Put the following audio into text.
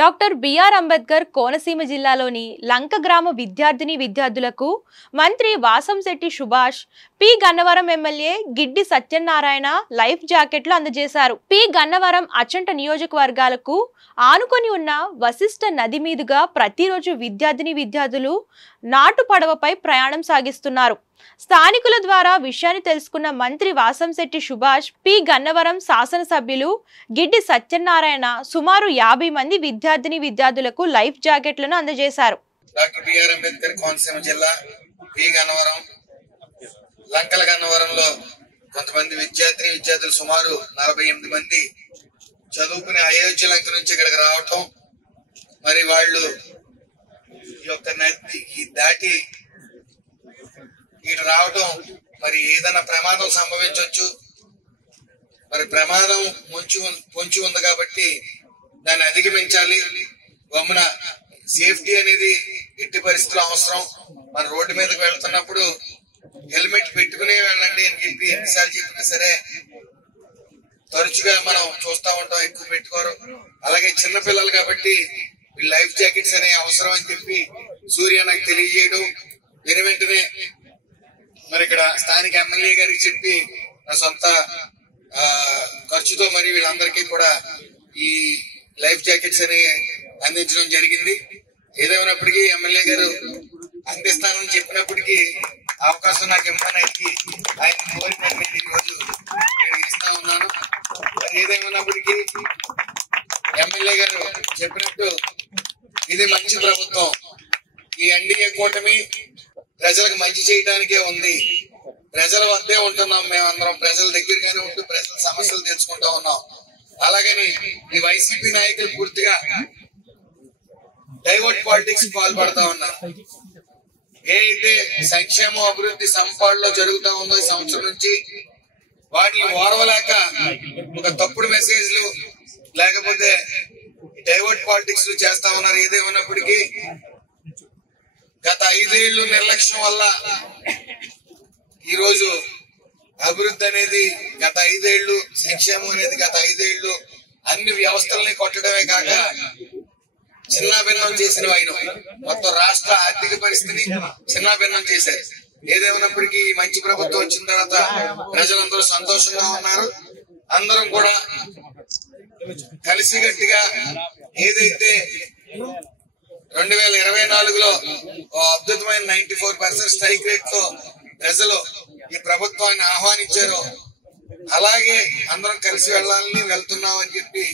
Doctor BR Ambedkar Konaseema జిల్లాలోని లంక గ్రామ విద్యార్థులకు మంత్రి Vasamsetti Subhash, P Gannavaram MLA Giddi Satyanarayana life జాకెట్లు అందజేశారు. పి గన్నవరం అచంట నియోజకవర్గాలకు ఆనుకొని ఉన్న వశిష్ఠ నది మీదుగా ప్రతిరోజు విద్యార్థులు నాటు పడవపై ప్రయాణం సాగిస్తున్నారు. స్థానికుల ద్వారా విషయాన్ని తెలుసుకున్న మంత్రి వాసంశెట్టి సుభాష్, పి గన్నవరం శాసనసభ్యులు గిడ్డి సత్యనారాయణ సుమారు 50 మంది విద్యార్థులకు లైఫ్ జాకెట్లను అందజేశారు. డాక్టర్ బిఆర్ అంబేద్కర్ కోనసీమ జిల్లా పి గన్నవరం లంకల గన్నవరంలో కొంతమంది విద్యార్థులు సుమారు 48 మంది చదువుకుని అయోధ్య లంక నుంచి ఇక్కడికి రావటం, మరి వాళ్ళు ఈ యొక్క నది దాటి ఇటు రావటం, మరి ఏదైనా ప్రమాదం సంభవించవచ్చు. మరి ప్రమాదం పొంచి ఉంది కాబట్టి దాన్ని అధిగమించాలి. గమ్మున సేఫ్టీ అనేది ఎట్టి పరిస్థితుల్లో అవసరం. మన రోడ్డు మీదకి వెళ్తున్నప్పుడు హెల్మెట్ పెట్టుకునే వెళ్ళండి అని చెప్పి ఎన్నిసార్లు చెప్పినా సరే తరచుగా మనం చూస్తూ ఉంటాం, ఎక్కువ పెట్టుకోరు. అలాగే చిన్నపిల్లలు కాబట్టి లైఫ్ జాకెట్స్ అనే అవసరం అని చెప్పి సూర్య నాకు తెలియజేయడం, వెంటనే మరి ఇక్కడ స్థానిక ఎమ్మెల్యే గారికి చెప్పి నా సొంత ఖర్చుతో మరి వీళ్ళందరికీ కూడా ఈ లైఫ్ జాకెట్స్ అని అందించడం జరిగింది. ఏదేమైనప్పటికీ ఎమ్మెల్యే గారు అందిస్తానని చెప్పినప్పటికీ అవకాశం నాకు ఇవ్వడానికి ఆయన కోరిన ఈ రోజు ఇస్తా ఉన్నాను. ఏదేమైనప్పటికీ ఎమ్మెల్యే గారు చెప్పినట్టు ఇది మంచి ప్రభుత్వం. ఈ ఎన్డీఏ కూటమి ప్రజలకు మంచి చేయడానికే ఉంది. ప్రజల వద్దే ఉంటున్నాం మేమందరం, ప్రజల దగ్గరగానే ఉంటూ ప్రజల సమస్యలు తెలుసుకుంటా ఉన్నాం. అలాగని ఈ వైసీపీ నాయకులు పూర్తిగా డైవర్ట్ పాలిటిక్స్ పాల్పడతా ఉన్నారు. ఏ అయితే సంక్షేమం అభివృద్ధి సంపాడులో జరుగుతూ ఉందో ఈ సంవత్సరం నుంచి వాటిని ఓర్వలేక ఒక తప్పుడు మెసేజ్లు లేకపోతే డైవర్ట్ పాలిటిక్స్ చేస్తా ఉన్నారు. ఏదేమన్నప్పటికీ గత 5 ఏళ్లు నిర్లక్ష్యం వల్ల ఈరోజు అభివృద్ధి అనేది గత 5 ఏళ్లు, సంక్షేమం అనేది గత 5 ఏళ్లు అన్ని వ్యవస్థల్ని కొట్టడమే కాక చిన్నాభిన్నం చేసిన ఆయన మొత్తం రాష్ట్ర ఆర్థిక పరిస్థితిని చిన్నాభిన్నం చేశారు. ఏదేమైనప్పటికీ మంచి ప్రభుత్వం వచ్చిన తర్వాత ప్రజలందరూ సంతోషంగా ఉన్నారు. అందరం కూడా కలిసిగట్టిగా ఏదైతే 2024లో అద్భుతమైన 94% స్ట్రైక్ రేట్ తో ప్రజలు ఈ ప్రభుత్వాన్ని ఆహ్వానించారు. అలాగే అందరం కలిసి వెళ్తున్నామని చెప్పి